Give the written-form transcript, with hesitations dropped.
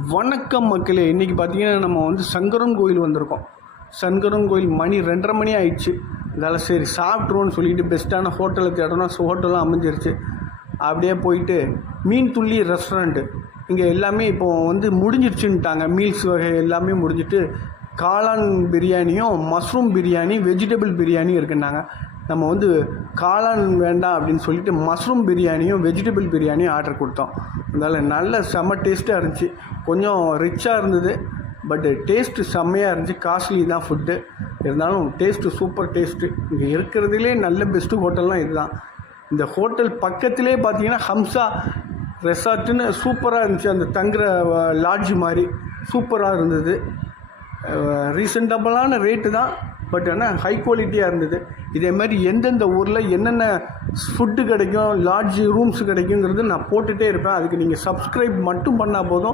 வணக்கம் மக்களே. இன்றைக்கி பார்த்தீங்கன்னா நம்ம வந்து சங்கரன் கோயில் வந்திருக்கோம். சங்கரன் கோயில் மணி 2:30 மணி ஆயிடுச்சு. அதனால் சரி சாப்பிட்ருவோன்னு சொல்லிட்டு பெஸ்ட்டான ஹோட்டலை தேடணும். ஹோட்டலும் அமைஞ்சிருச்சு. அப்படியே போயிட்டு மீன் துள்ளி ரெஸ்டாரண்ட்டு இங்கே எல்லாமே இப்போது வந்து முடிஞ்சிருச்சுன்ட்டாங்க. மீல்ஸ் வகை எல்லாமே முடிஞ்சிட்டு காளான் பிரியாணியும் மஷ்ரூம் பிரியாணி வெஜிடபிள் பிரியாணியும் இருக்குன்னாங்க. நம்ம வந்து காளான் வேண்டாம் அப்படின்னு சொல்லிட்டு மஷ்ரூம் பிரியாணியும் வெஜிடபிள் பிரியாணியும் ஆர்டர் கொடுத்தோம். அதனால் நல்ல செம்ம டேஸ்ட்டாக இருந்துச்சு. கொஞ்சம் ரிச்சாக இருந்தது, பட்டு டேஸ்ட்டு செம்மையாக இருந்துச்சு. காஸ்ட்லி தான் ஃபுட்டு, இருந்தாலும் டேஸ்ட்டு சூப்பர் டேஸ்ட்டு. இங்கே இருக்கிறதுலே நல்ல பெஸ்ட்டு ஹோட்டல்லாம் இதுதான். இந்த ஹோட்டல் பக்கத்திலே பார்த்தீங்கன்னா ஹம்சா ரெசார்ட்டுன்னு சூப்பராக இருந்துச்சு. அந்த தங்குற லாட்ஜ் மாதிரி சூப்பராக இருந்தது. ரீசன்டபுளான ரேட்டு தான், பட் ஆனால் ஹை குவாலிட்டியாக இருந்தது. இதே மாதிரி எந்தெந்த ஊரில் என்னென்ன ஃபுட்டு கிடைக்கும், லாட்ஜ் ரூம்ஸ் கிடைக்குங்கிறது நான் போட்டுகிட்டே இருப்பேன். அதுக்கு நீங்கள் சப்ஸ்கிரைப் மட்டும் பண்ணால் போதும்.